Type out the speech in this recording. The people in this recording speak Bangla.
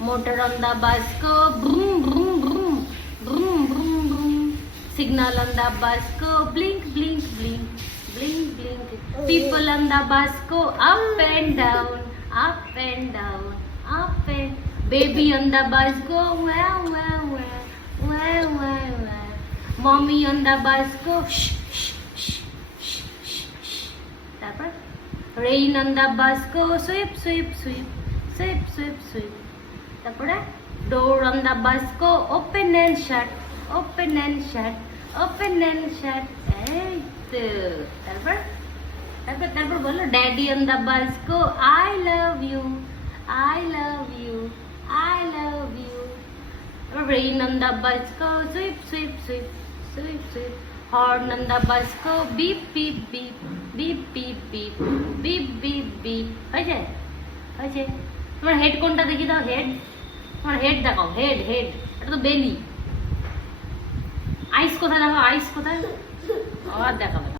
Motor on the bus go vroom vroom vroom vroom vroom vroom. Signal on the bus go blink blink blink blink blink. People on the bus go up and down up and down up and. Baby on the bus go wow wow wow wow wow wow. Mommy on the bus go shh shh shh shh shh shh. তারপর rain on the bus go sweep sweep sweep sweep sweep sweep. তারপরে door on the bus go open and shut open and shut open and shut. এই তো তারপর তারপর তারপর বলো daddy on the bus go I love you I love you I love you. Rain on the bus go sweep sweep sweep sweep sweep. Horn on the bus go beep beep beep beep beep beep beep beep beep. হয়েছে হয়েছে। তোমার হেড কোনটা দেখি দাও, হেড তোমার হেড দেখাও, হেড হেড এটা তো বেলি। আইস কোথায় দেখাও, আইস কোথায় আর দেখাবে।